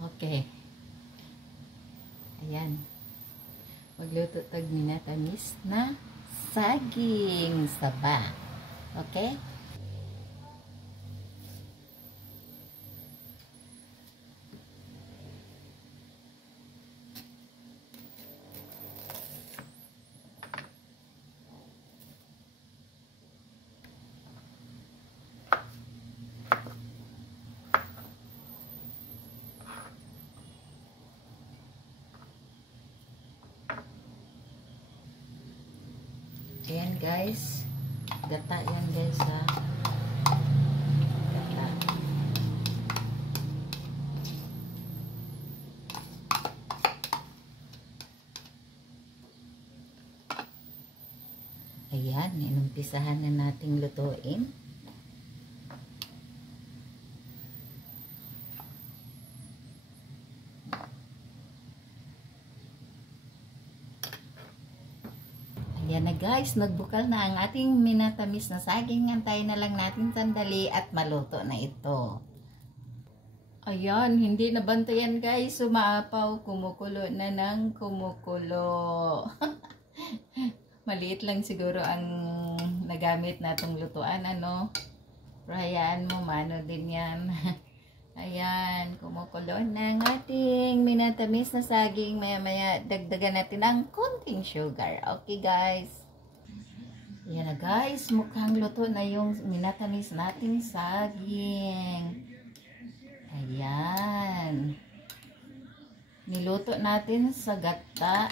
Okay. Ayan. Magluto tag minatamis na saging saba. Okay? Ayan guys, gata yan guys ha. Gata. Ayan, inumpisahan na nating lutuin. Yan na guys, nagbukal na ang ating minatamis na saging. Antayin na lang natin sandali at maluto na ito. Ayan, hindi nabantayan guys. Sumaapaw, kumukulo na ng kumukulo. Maliit lang siguro ang nagamit natong lutuan, ano. Pero hayaan mo, mano din yan. Ayan, kumukulo na ang ating minatamis na saging. Maya-maya dagdagan natin ang konting sugar. Okay guys. Ayan na guys, mukhang luto na yung minatamis nating saging. Ayan. Niluto natin sa gata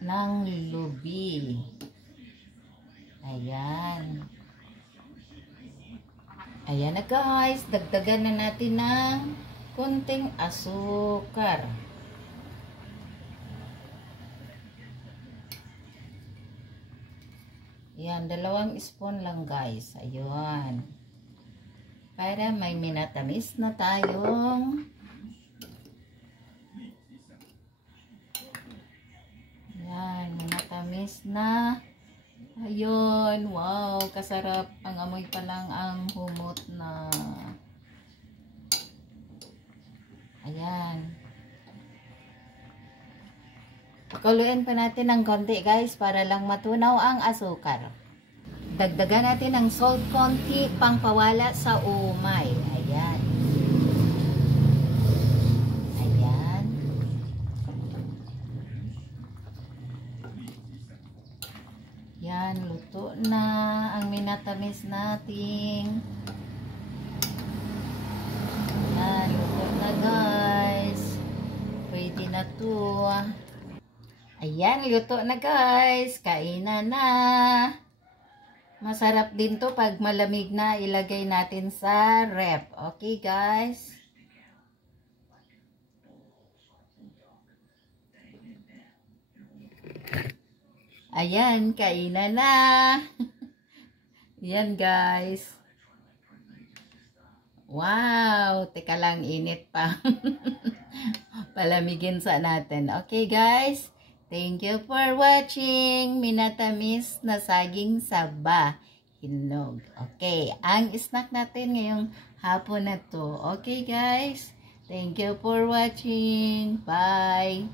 ng lubi. Ayan. Ayan na guys, dagdagan na natin ng konting asukar. Ayan, 2 spoon lang guys. Ayun. Para may minatamis na tayong ayan, minatamis na. Ayun, wow, kasarap. Ang amoy pa lang ang humot na. Ayan. Pakuluin pa natin ng konti guys para lang matunaw ang asukar. Dagdagan natin ng salt konti pang pawala sa umay. Ayan. Yan, luto na ang minatamis nating. Yan, luto na guys. Pwede na to. Ayan, luto na guys. Kainan na. Masarap din to pag malamig na. Ilagay natin sa ref. Okay guys. Ayan, kainan na. Yan guys. Wow, teka lang, init pa. Palamigin sa natin. Okay guys, thank you for watching. Minatamis na saging saba hinog. Okay, ang snack natin ngayong hapon na to. Okay guys, thank you for watching. Bye.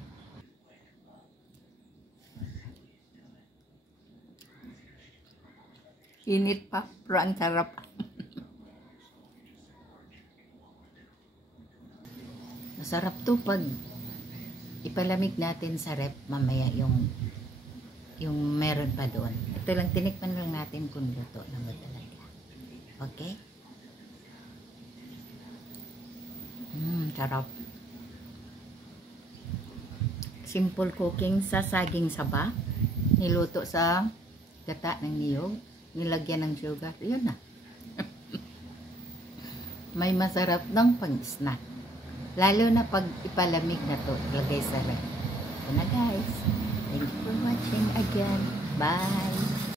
Init pa, pero ang sarap. Masarap to pag ipalamig natin sa ref mamaya yung meron pa doon. Ito lang, tinikman lang natin kung luto na ba talaga. Okay? Sarap. Simple cooking sa saging saba. Niluto sa gata ng niyog. Nilagyan ng sugar. Yun na. May masarap ng pang-snack. Lalo na pag ipalamig na to. Lagay sa ref. Ito na guys. Thank you for watching again. Bye.